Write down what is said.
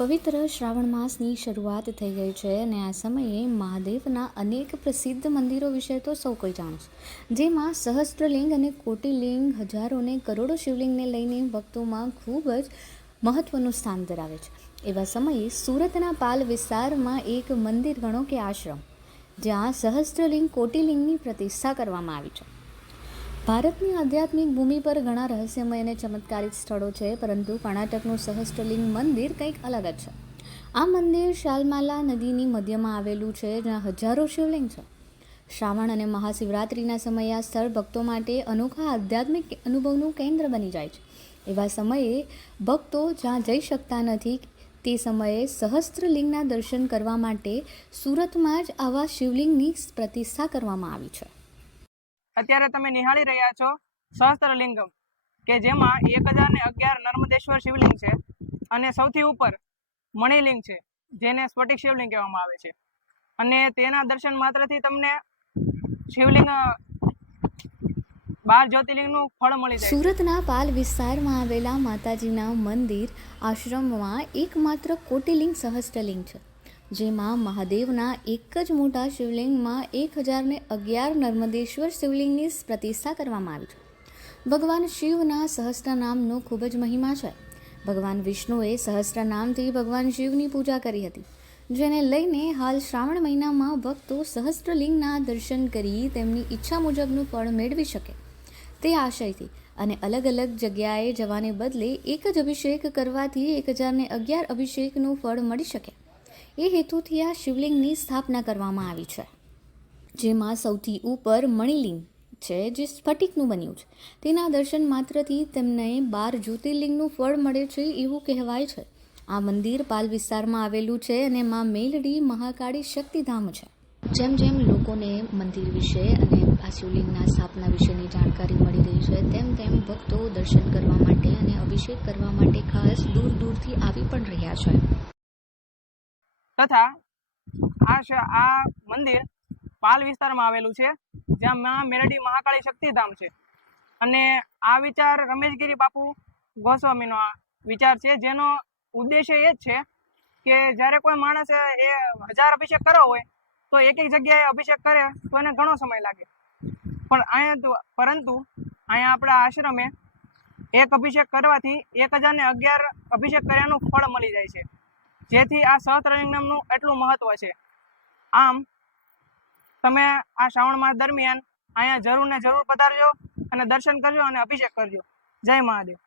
પવિત્ર શ્રાવણ માસની શરૂઆત થઈ ગઈ છે અને આ સમયે મહાદેવના અનેક પ્રસિદ્ધ મંદિરો વિશે તો સૌ કોઈ જાણે છે, જેમાં સહસ્ત્રલિંગ અને કોટિલિંગ, હજારો ને કરોડો શિવલિંગને લઈને ભક્તોમાં ખૂબ જ મહત્વનું સ્થાન ધરાવે છે. એવા સમયે સુરતના પાલ વિસ્તારમાં એક મંદિર ગણો કે આશ્રમ, જ્યાં સહસ્ત્રલિંગ કોટિલિંગની પ્રતિષ્ઠા કરવામાં આવી છે. ભારતની આધ્યાત્મિક ભૂમિ પર ઘણા રહસ્યમય અને ચમત્કારિક સ્થળો છે, પરંતુ કર્ણાટકનું સહસ્ત્રલિંગ મંદિર કંઈક અલગ જ છે. આ મંદિર શાલમાલા નદીની મધ્યમાં આવેલું છે, જ્યાં હજારો શિવલિંગ છે. શ્રાવણ અને મહાશિવરાત્રિના સમયે આ સ્થળ ભક્તો માટે અનોખા આધ્યાત્મિક અનુભવનું કેન્દ્ર બની જાય છે. એવા સમયે ભક્તો જ્યાં જઈ શકતા નથી તે સમયે સહસ્ત્રલિંગના દર્શન કરવા માટે સુરતમાં જ આવા શિવલિંગની પ્રતિષ્ઠા કરવામાં આવી છે. અત્યારે તમે નિહાળી રહ્યા છો સહસ્ત્રલિંગમ, કે જેમાં 1011 નર્મદેશ્વર શિવલિંગ છે અને સૌથી ઉપર મણિલિંગ છે, જેને સ્ફટિક શિવલિંગ કહેવામાં આવે છે. અને તેના દર્શન માત્રથી તમને શિવલિંગ 12 જ્યોતિર્લિંગનું ફળ મળી જાય. સુરતના પાલ વિસ્તારમાં આવેલા માતાજીના મંદિર આશ્રમમાં એકમાત્ર કોટિલિંગ સહસ્ત્રલિંગ છે, જેમાં મહાદેવના એક જ મોટા શિવલિંગમાં 1011 નર્મદેશ્વર શિવલિંગની પ્રતિષ્ઠા કરવામાં આવી છે. ભગવાન શિવના સહસ્ત્રનામનો ખૂબ જ મહિમા છે. ભગવાન વિષ્ણુએ સહસ્ત્રનામથી ભગવાન શિવની પૂજા કરી હતી, જેને લઈને હાલ શ્રાવણ મહિનામાં ભક્તો સહસ્ત્રલિંગના દર્શન કરી તેમની ઈચ્છા મુજબનું ફળ મેળવી શકે તે આશયથી અને અલગ અલગ જગ્યાએ જવાને બદલે એક જ અભિષેક કરવાથી 1011 અભિષેકનું ફળ મળી શકે એ હેતુથી આ શિવલિંગની સ્થાપના કરવામાં આવી છે, જેમાં સૌથી ઉપર મણિલિંગ છે, જે સ્ફટિકનું બન્યું છે. તેના દર્શન માત્રથી તેમને 12 જ્યોતિર્લિંગનું ફળ મળે છે એવું કહેવાય છે. આ મંદિર પાલ વિસ્તારમાં આવેલું છે અને માં મેલડી મહાકાળી શક્તિધામ છે. જેમ જેમ લોકોને મંદિર વિશે અને આ શિવલિંગના સ્થાપના વિશેની જાણકારી મળી રહી છે, તેમ તેમ ભક્તો દર્શન કરવા માટે અને અભિષેક કરવા માટે ખાસ દૂર દૂરથી આવી પણ રહ્યા છે. તથા આ મંદિર પાલ વિસ્તારમાં આવેલું છે, જ્યાં માં મેલડી મહાકાળી શક્તિધામ છે. અને આ વિચાર રમેશગીરી બાપુ ગોસ્વામીનો વિચાર છે, જેનો ઉદ્દેશ્ય એ જ છે કે જ્યારે કોઈ માણસે 1000 અભિષેક કરવો હોય તો એક એક જગ્યાએ અભિષેક કરે તો એને ઘણો સમય લાગે, પરંતુ અહીંયા આપણા આશ્રમે એક અભિષેક કરવાથી 1011 અભિષેક કર્યાનું ફળ મળી જાય છે, જેથી આ સહસ્ત્રલિંગમનું એટલું મહત્વ છે. આમ તમે આ શ્રાવણ માસ દરમિયાન અહીંયા જરૂર ને જરૂર પધારજો અને દર્શન કરજો અને અભિષેક કરજો. જય મહાદેવ.